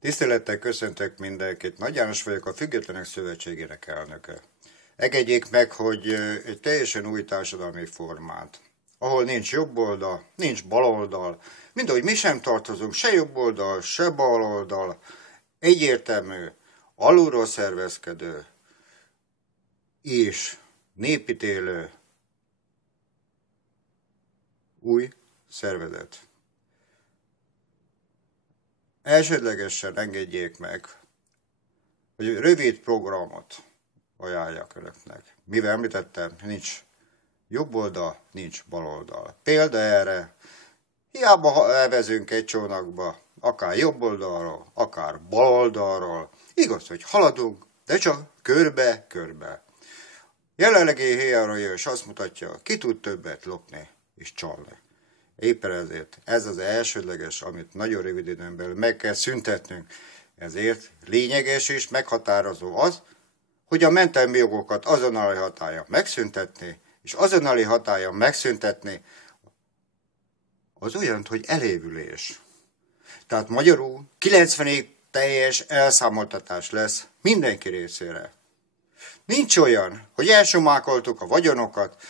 Tisztelettel köszöntök mindenkit. Nagy János vagyok, a Függetlenek Szövetségének elnöke. Engedjék meg, hogy egy teljesen új társadalmi formát, ahol nincs jobb oldal, nincs bal oldal, mind ahogy mi sem tartozunk, se jobb oldal, se bal oldal, egyértelmű, alulról szervezkedő és népítélő új szervezet. Elsődlegesen engedjék meg, hogy rövid programot ajánljak önöknek. Mivel említettem, nincs jobb oldal, nincs bal oldal. Példa erre, hiába elvezünk egy csónakba, akár jobb oldalról, akár bal oldalról, igaz, hogy haladunk, de csak körbe-körbe. Jelenlegi héjárajós azt mutatja, ki tud többet lopni és csalni. Éppen ezért ez az elsődleges, amit nagyon rövid időn belül meg kell szüntetnünk. Ezért lényeges és meghatározó az, hogy a mentelmi jogokat azonnali hatállyal megszüntetni, és azonnali hatállyal megszüntetni az olyan, hogy elévülés. Tehát magyarul 90-ig teljes elszámoltatás lesz mindenki részére. Nincs olyan, hogy elsumákoltuk a vagyonokat,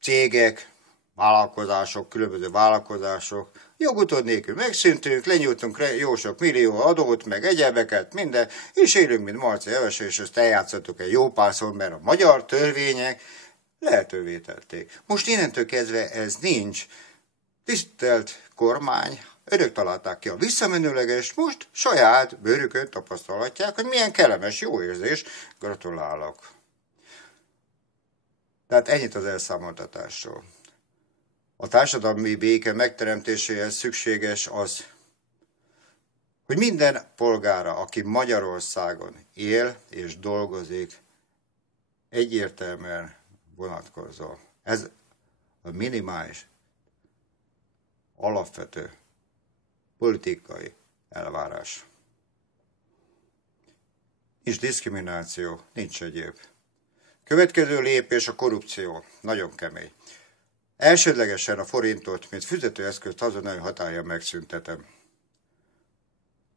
cégek, vállalkozások, különböző vállalkozások, jogutód nélkül megszűntünk, lenyújtunk jó sok millió adót, meg egyebeket, minden, és élünk, mint Marci Evese, és ezt eljátszottuk egy jó párszor, mert a magyar törvények lehetővé tették. Most innentől kezdve ez nincs. Tisztelt kormány, önök találták ki a visszamenőleges, most saját bőrükön tapasztalhatják, hogy milyen kellemes, jó érzés. Gratulálok. Tehát ennyit az elszámoltatásról. A társadalmi béke megteremtéséhez szükséges az, hogy minden polgára, aki Magyarországon él és dolgozik, egyértelműen vonatkozó. Ez a minimális, alapvető politikai elvárás. Nincs diszkrimináció, nincs egyéb. Következő lépés a korrupció. Nagyon kemény. Elsődlegesen a forintot, mint fizetőeszközt azonnali hatállyal megszüntetem.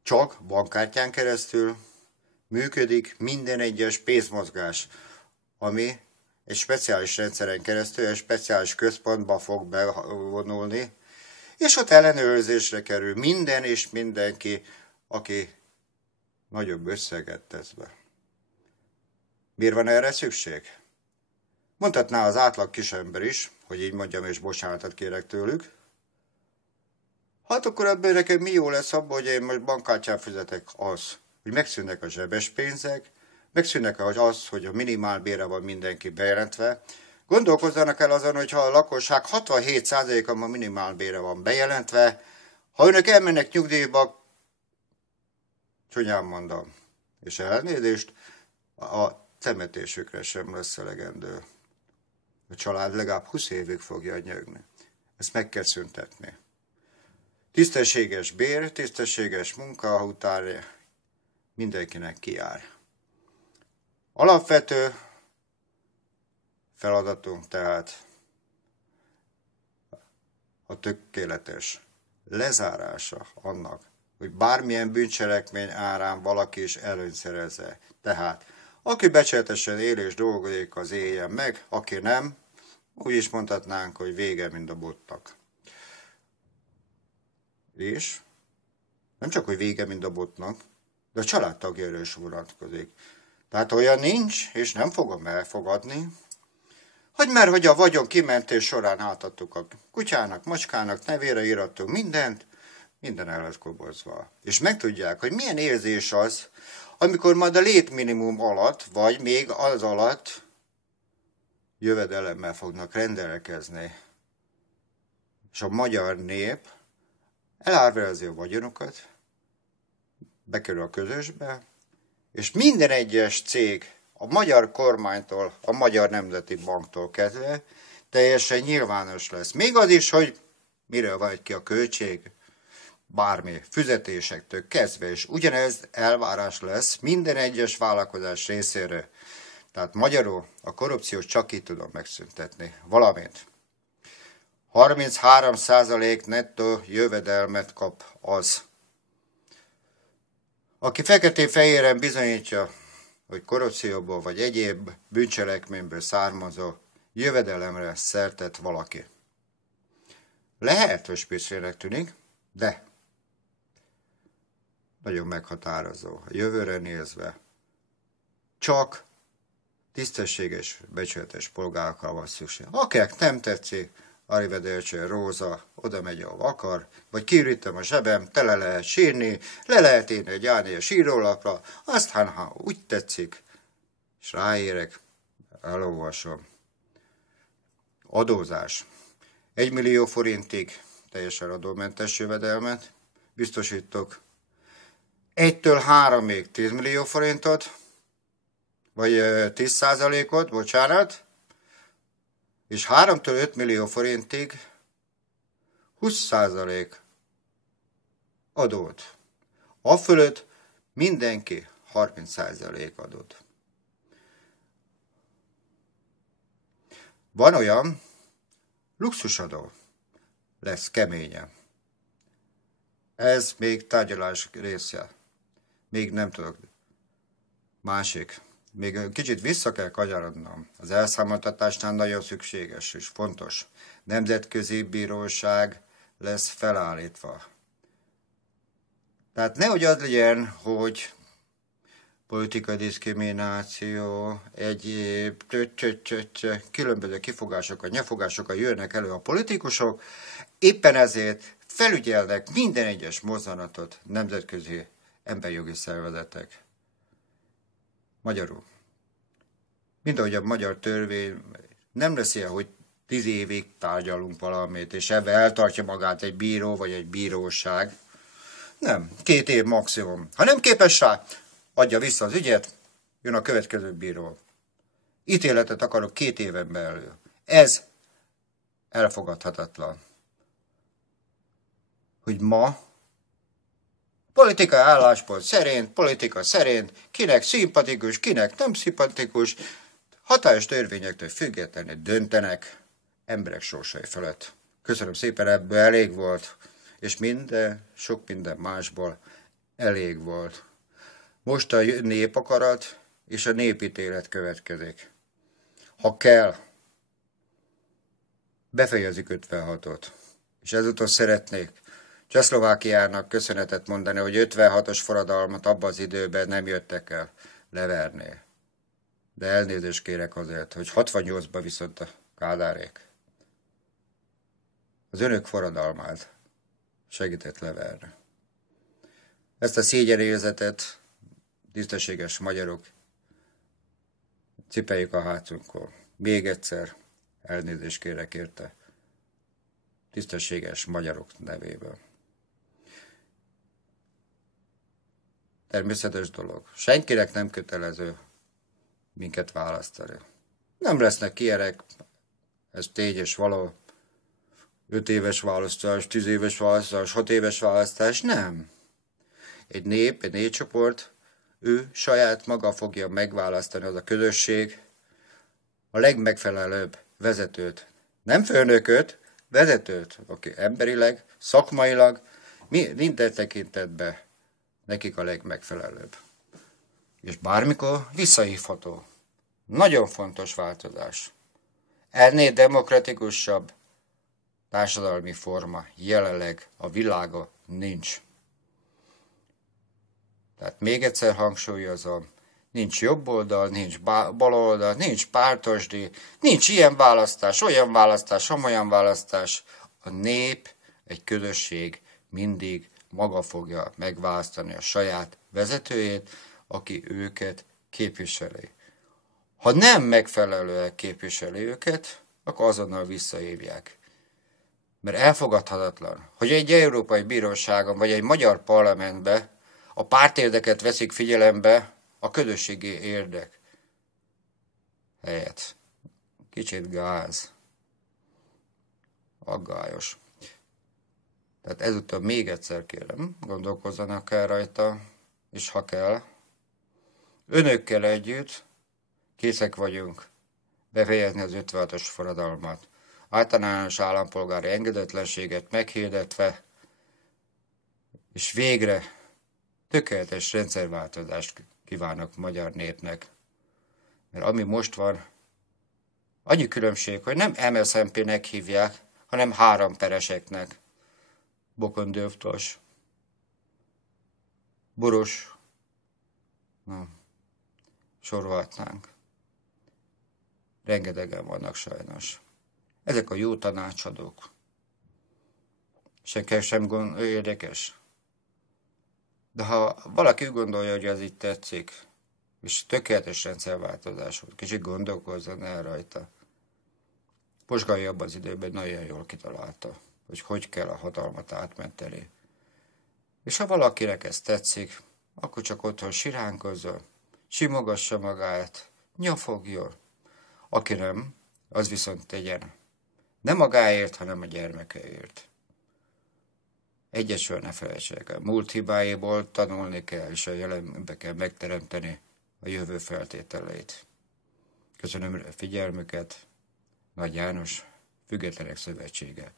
Csak bankkártyán keresztül működik minden egyes pénzmozgás, ami egy speciális rendszeren keresztül, egy speciális központba fog bevonulni, és ott ellenőrzésre kerül minden és mindenki, aki nagyobb összeget tesz be. Miért van erre szükség? Mondhatná az átlag kisember is, hogy így mondjam, és bocsánatot kérek tőlük. Hát akkor ebből nekem mi jó lesz abban, hogy én most bankkártyán fizetek az, hogy megszűnnek a zsebes pénzek, megszűnnek az, hogy a minimálbérre van mindenki bejelentve. Gondolkozzanak el azon, hogyha a lakosság 67%-a a minimálbérre van bejelentve, ha önök elmennek nyugdíjba, csúnyán mondom, és elnézést, a temetésükre sem lesz elegendő. A család legalább 20 évig fogja nyögni. Ezt meg kell szüntetni. Tisztességes bér, tisztességes munka után mindenkinek kijár. Alapvető feladatunk tehát a tökéletes lezárása annak, hogy bármilyen bűncselekmény árán valaki is előnyt szerezze. Tehát aki becsületesen él és dolgozik, az éljen meg, aki nem, úgy is mondhatnánk, hogy vége mind a botnak. És nem csak, hogy vége mind a botnak, de a családtagjára is vonatkozik. Tehát olyan nincs, és nem fogom elfogadni, hogy a vagyon kimentés során átadtuk a kutyának, macskának, nevére írattunk mindent, minden el lett kobozva. És megtudják, hogy milyen érzés az, amikor majd a létminimum alatt, vagy még az alatt jövedelemmel fognak rendelkezni. És a magyar nép elárverezi a vagyonokat, bekerül a közösbe, és minden egyes cég, a magyar kormánytól, a Magyar Nemzeti Banktól kezdve teljesen nyilvános lesz. Még az is, hogy mire vagy ki a költség, bármi fizetésektől kezdve, és ugyanez elvárás lesz minden egyes vállalkozás részéről. Tehát magyarul a korrupciót csak így tudom megszüntetni. Valamint 33% nettó jövedelmet kap az, aki feketén-fehéren bizonyítja, hogy korrupcióból vagy egyéb bűncselekményből származó jövedelemre szertett valaki. Lehet, hogy spécének tűnik, de nagyon meghatározó. A jövőre nézve csak tisztességes, becsületes polgárokra van szükség. Akinek nem tetszik, arrivederci, Róza, oda megy, ahol akar, vagy kiürítem a zsebem, tele lehet sírni, le lehet írni egy A4 sírólapra, aztán, ha úgy tetszik, és ráérek, elolvasom. Adózás. 1 millió forintig teljesen adómentes jövedelmet biztosítok. 1-től 3-ig 10 millió forintot, vagy 10%-ot, bocsánat, és 3-től 5 millió forintig 20% adót. Afölött mindenki 30% adót. Van olyan luxusadó, lesz keményen. Ez még tárgyalás része. Még nem tudok. Másik. Még kicsit vissza kell kanyarodnom. Az elszámoltatásnál nagyon szükséges és fontos. Nemzetközi bíróság lesz felállítva. Tehát nehogy az legyen, hogy politikai diszkrimináció, egyéb különböző kifogásokkal, nyefogásokkal jönnek elő a politikusok, éppen ezért felügyelnek minden egyes mozzanatot nemzetközi emberjogi szervezetek. Magyarul. Mint ahogy a magyar törvény nem lesz ilyen, hogy 10 évig tárgyalunk valamit, és ebben eltartja magát egy bíró vagy egy bíróság. Nem, 2 év maximum. Ha nem képes rá, adja vissza az ügyet, jön a következő bíró. Ítéletet akarok 2 éven belül. Ez elfogadhatatlan. Hogy ma politikai álláspont szerint, politika szerint, kinek szimpatikus, kinek nem szimpatikus, hatályos törvényektől függetlenül döntenek emberek sorsai felett. Köszönöm szépen, ebből elég volt, és sok minden másból elég volt. Most a népakarat és a népítélet következik. Ha kell, befejezik 56-ot, és ezúttal szeretnék Csehszlovákiának köszönetet mondani, hogy 56-os forradalmat abban az időben nem jöttek el leverni. De elnézést kérek azért, hogy 68-ban viszont a Kádárék az önök forradalmát segített leverni. Ezt a szégyenérzetet tisztességes magyarok cipeljük a hátunkon. Még egyszer elnézést kérek érte. Tisztességes magyarok nevében. Természetes dolog. Senkinek nem kötelező minket választani. Nem lesznek ilyenek, ez tény és való. 5 éves választás, 10 éves választás, 6 éves választás, nem. Egy nép, egy népcsoport, ő saját maga fogja megválasztani, az a közösség, a legmegfelelőbb vezetőt. Nem főnököt, vezetőt, aki emberileg, szakmailag, minden tekintetben nekik a legmegfelelőbb. És bármikor visszahívható. Nagyon fontos változás. Ennél demokratikusabb társadalmi forma jelenleg a világon nincs. Tehát még egyszer hangsúlyozom, nincs jobb oldal, nincs bal oldal, nincs pártosdi, nincs ilyen választás, olyan választás, amolyan választás. A nép, egy közösség mindig maga fogja megválasztani a saját vezetőjét, aki őket képviseli. Ha nem megfelelően képviseli őket, akkor azonnal visszahívják. Mert elfogadhatatlan, hogy egy európai bíróságon vagy egy magyar parlamentben a pártérdeket veszik figyelembe a közösségi érdek helyett. Kicsit gáz. Aggályos. Tehát ezúttal még egyszer kérem, gondolkozzanak el rajta, és ha kell, önökkel együtt készek vagyunk befejezni az 56-os forradalmat. Általános állampolgári engedetlenséget meghirdetve, és végre Tökéletes rendszerváltozást kívánok magyar népnek. Mert ami most van, annyi különbség, hogy nem MSZNP-nek hívják, hanem hárompereseknek. Bokon Dövtos, Boros, sorolhatnánk. Rengetegen vannak sajnos. Ezek a jó tanácsadók. Senki sem érdekes. De ha valaki úgy gondolja, hogy ez így tetszik, és tökéletes rendszerváltozás volt, kicsit gondolkozzon el rajta. Pozsgai abban az időben nagyon jól kitalálta, hogy kell a hatalmat átmenteni. És ha valakinek ez tetszik, akkor csak otthon siránkozzon, simogassa magát, nyafogjon. Aki nem, az viszont tegyen. Nem magáért, hanem a gyermekeért. Egyesről ne felejtsék el. Múlt hibáiból tanulni kell, és a jelenbe kell megteremteni a jövő feltételeit. Köszönöm a figyelmüket. Nagy János, Függetlenek Szövetsége.